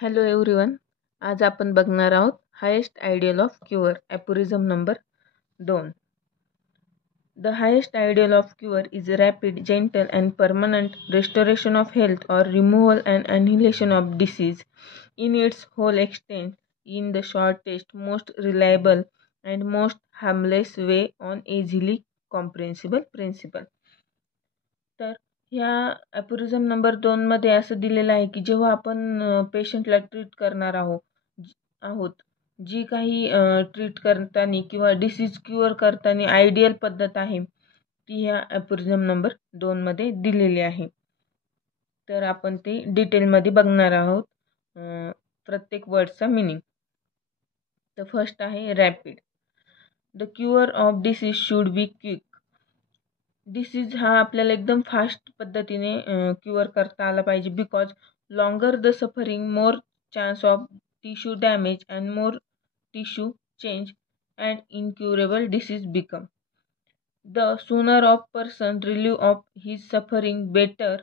Hello everyone. आज आपण बघणार आहोत highest ideal of cure, aphorism number 2. The highest ideal of cure is rapid, gentle and permanent restoration of health or removal and annihilation of disease in its whole extent in the shortest, most reliable and most harmless way on easily comprehensible principle. तर ह्या ॲपोरिझम number 2 मध्ये असं दिलेलं आहे की जेव्हा आपण पेशंटला ट्रीट करणार आहोत, जी काही ट्रीट करताना किंवा डिसीज क्युअर करताना आयडियल पद्धत आहे ती ह्या ॲपोरिझम नंबर 2 मध्ये दिलेली आहे. तर आपण ते डिटेलमध्ये बघणार आहोत, प्रत्येक वर्डचा मिनिंग. तर फर्स्ट आहे rapid. The cure of disease should be quick. Disease हा आपल्याला एकदम फास्ट पद्धतीने क्युअर करता आला पाहिजे, because longer the suffering, more chance of tissue damage and more tissue change and incurable disease become. The sooner of person relieve of his suffering better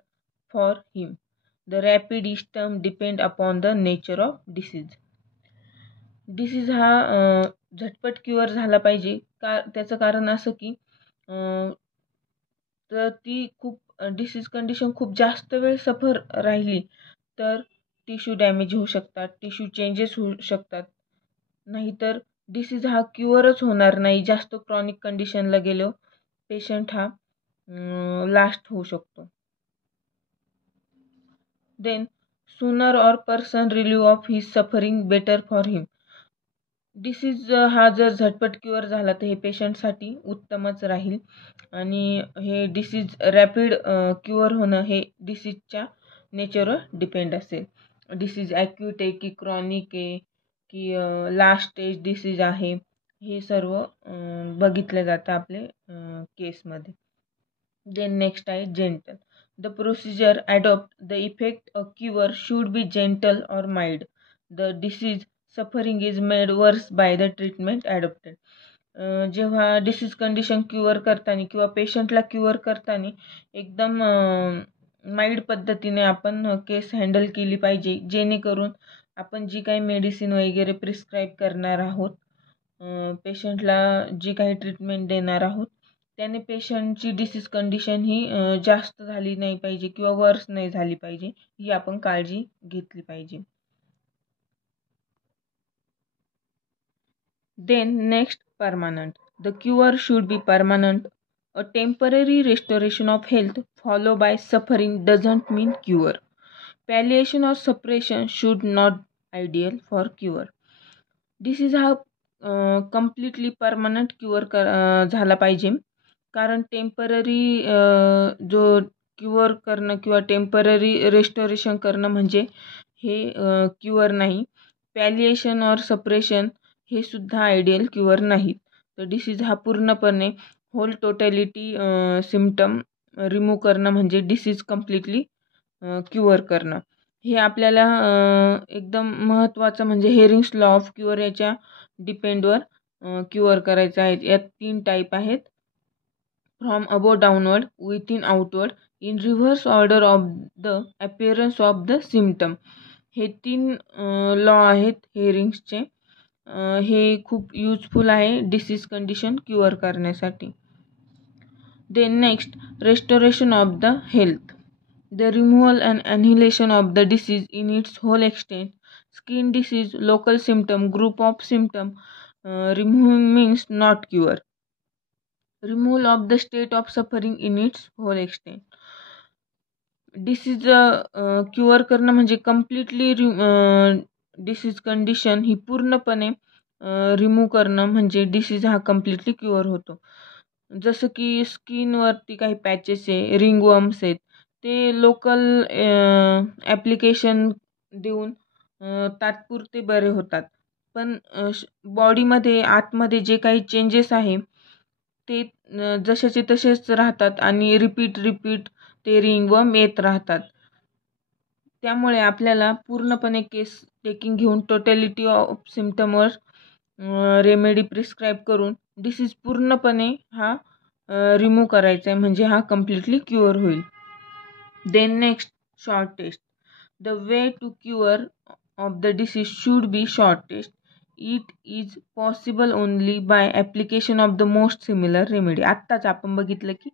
for him. The rapid is term depend upon the nature of disease. Disease हा झटपट cure झाला पाहिजे. त्याचं कारण असं की तर ती डिसीज कंडिशन खूप जास्त वेळ सफर राहिली तर टिश्यू डॅमेज होऊ शकतात, टिश्यू चेंजेस होऊ शकतात. नाहीतर डिसीज हा क्युअरच होणार नाही. जास्त क्रॉनिक कंडिशनला गेलो पेशंट हा लास्ट होऊ शकतो. Then sooner or person relieve of his suffering better for him. Disease हा जर झटपट क्युअर झाला तर हे पेशंटसाठी उत्तमच राहील. आणि हे डिसीज रॅपिड क्युअर होणं हे डिसीजच्या नेचरवर डिपेंड असेल. डिसीज ॲक्यूट आहे की क्रॉनिक आहे की लास्ट स्टेज डिसीज आहे, हे सर्व बघितलं जातं आपले केसमध्ये. देन नेक्स्ट आहे gentle. The procedure adopt the effect a cure should be gentle or mild. The disease suffering is made वर्स बाय द ट्रीटमेंट ॲडॉप्टेड. जेव्हा डिसीज कंडिशन क्युअर करताना किंवा पेशंटला क्युअर करताना एकदम माइल्ड पद्धतीने आपण केस हँडल केली पाहिजे, जेणेकरून आपण जी काही मेडिसिन वगैरे प्रिस्क्राईब करणार आहोत, पेशंटला जी काही ट्रीटमेंट देणार आहोत, त्याने पेशंटची डिसीज कंडिशन ही जास्त झाली नाही पाहिजे किंवा वर्स नाही झाली पाहिजे, ही आपण काळजी घेतली पाहिजे. Then next, permanent. The cure should be permanent. A temporary restoration of health followed by suffering doesn't mean cure. Palliation or suppression should not ideal for cure. Disease हा completely permanent cure झाला पाहिजे. कारण temporary जो cure करणं किंवा temporary restoration करणं म्हणजे हे क्युअर नाही. पॅलिएशन और सप्रेशन हे सुद्धा आयडियल क्युअर नाहीत. तर डिसीज हा पूर्णपणे होल टोटॅलिटी सिम्पटम रिमूव्ह करणं म्हणजे डिसीज कम्प्लिटली क्युअर करणं. हे आपल्याला एकदम महत्त्वाचं म्हणजे हेरिंग्स लॉ ऑफ क्युअर याच्या डिपेंडवर क्युअर करायचं आहे. यात 3 टाईप आहेत: from above downward, within outward, in reverse order of the appearance of the symptom. हे 3 लॉ आहेत हेरिंग्सचे. हे खूप यूजफुल आहे डिसीज कंडिशन क्युअर करण्यासाठी. Then next, restoration of the health. The removal and annihilation of the disease in its whole extent. Skin disease, local symptom, group of symptom. Removing means not cure. Removal of the state of suffering in its whole extent. Disease cure करणं म्हणजे completely disease condition ही पूर्णपणे remove करणं म्हणजे disease हा completely cure होतो. जसं की स्किनवरती काही पॅचेस आहे, रिंगवर्म्स आहेत, ते लोकल ॲप्लिकेशन देऊन तात्पुरते बरे होतात. पण बॉडीमध्ये आतमध्ये जे काही चेंजेस आहे ते जसेचे तसेच राहतात आणि रिपीट ते रिंगवर्म येत राहतात. त्यामुळे आपल्याला पूर्णपणे केस टेकिंग घेऊन टोटॅलिटी ऑफ सिम्पटमवर रेमेडी प्रिस्क्राईब करून डिसीज पूर्णपणे हा रिमूव्ह करायचा आहे, म्हणजे हा कम्प्लिटली क्युअर होईल. Then next, short test. The way to cure of the disease should be shortest. It is possible only by application of the most similar remedy. आत्ताच आपण बघितलं की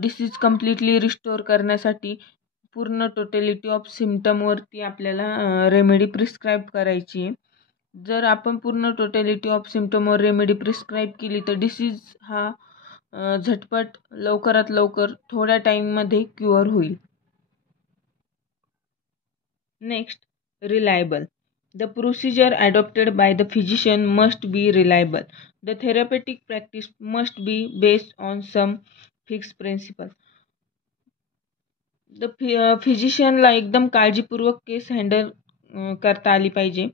डिसीज कम्प्लिटली रिस्टोअर करण्यासाठी पूर्ण टोटॅलिटी ऑफ सिम्टमवरती आपल्याला remedy prescribe करायची आहे. जर आपण पूर्ण टोटॅलिटी ऑफ सिम्टमवर रेमेडी प्रिस्क्राईब केली तर डिसीज हा झटपट लवकरात लवकर थोड्या टाईममध्ये क्युअर होईल. Next, reliable. The procedure adopted by the physician must be reliable. The therapeutic practice must be based on some fixed principle. फिजिशियनला एकदम काळजीपूर्वक केस हँडल करता आली पाहिजे.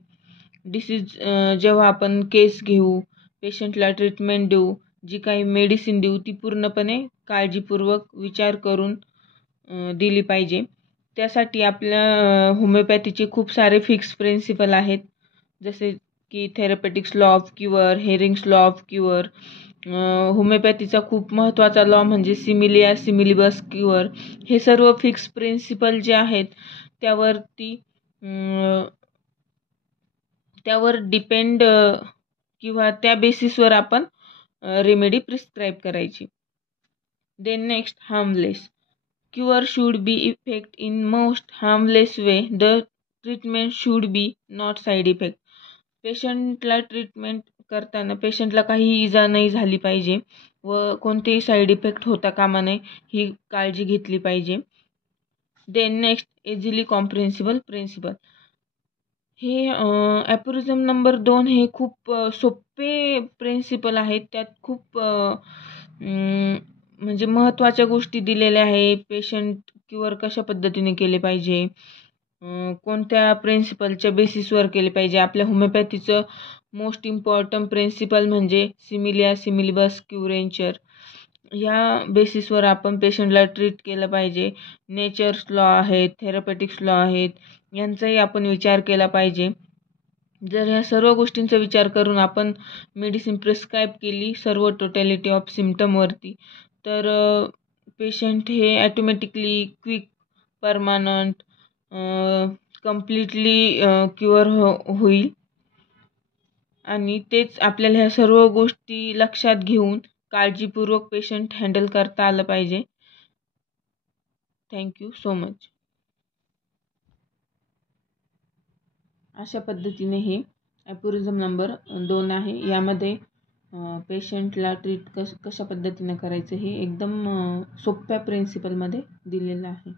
डिसीज जेव्हा आपण केस घेऊ, पेशंटला ट्रीटमेंट देऊ, जी काही मेडिसिन देऊ ती पूर्णपणे काळजीपूर्वक विचार करून दिली पाहिजे. त्यासाठी आपल्या होमिओपॅथीचे खूप सारे फिक्स प्रिन्सिपल आहेत, जसे की therapeutics law of cure, Hering's law of cure. होमिओपॅथीचा खूप महत्त्वाचा लॉ म्हणजे सिमिलिया सिमिलिबस क्युअर. हे सर्व फिक्स प्रिन्सिपल जे आहेत त्यावर डिपेंड किंवा त्या बेसिसवर आपण रेमेडी प्रिस्क्राईब करायची. Then next, harmless. Cure should be effect in most harmless way. The treatment should be not side effect. पेशंटला ट्रीटमेंट करताना पेशंटला काही इजा नाही झाली पाहिजे व कोणतेही साईड इफेक्ट होता कामा नये ही काळजी घेतली पाहिजे. Then next, easily comprehensible principal. हे ॲपोरिझम नंबर 2 हे खूप सोपे प्रिन्सिपल आहेत. त्यात खूप म्हणजे महत्त्वाच्या गोष्टी दिलेल्या आहे. पेशंट क्युअर कशा पद्धतीने केले पाहिजे, कोणत्या प्रिन्सिपलच्या बेसिसवर केले पाहिजे. आपल्या होमिओपॅथीचं मोस्ट इम्पॉर्टंट प्रिन्सिपल म्हणजे सिमिलिया सिमिलिबस क्युरेंचर. ह्या बेसिसवर आपण पेशंटला ट्रीट केलं पाहिजे. नेचर्स लॉ आहेत, थेरपेटिक्स लॉ आहेत, यांचाही आपण विचार केला पाहिजे. जर ह्या सर्व गोष्टींचा विचार करून आपण मेडिसिन प्रिस्क्राईब केली सर्व टोटॅलिटी ऑफ सिम्टमवरती, तर पेशंट हे automatically quick, permanent, completely cure होईल. आणि तेच आपल्याला ह्या सर्व गोष्टी लक्षात घेऊन काळजीपूर्वक पेशंट हँडल करता आलं पाहिजे. Thank you so much. अशा पद्धतीने हे ॲपोरिझम नंबर 2 आहे. यामध्ये पेशंटला ट्रीट कशा पद्धतीने करायचं हे एकदम सोप्या प्रिन्सिपलमध्ये दिलेलं आहे.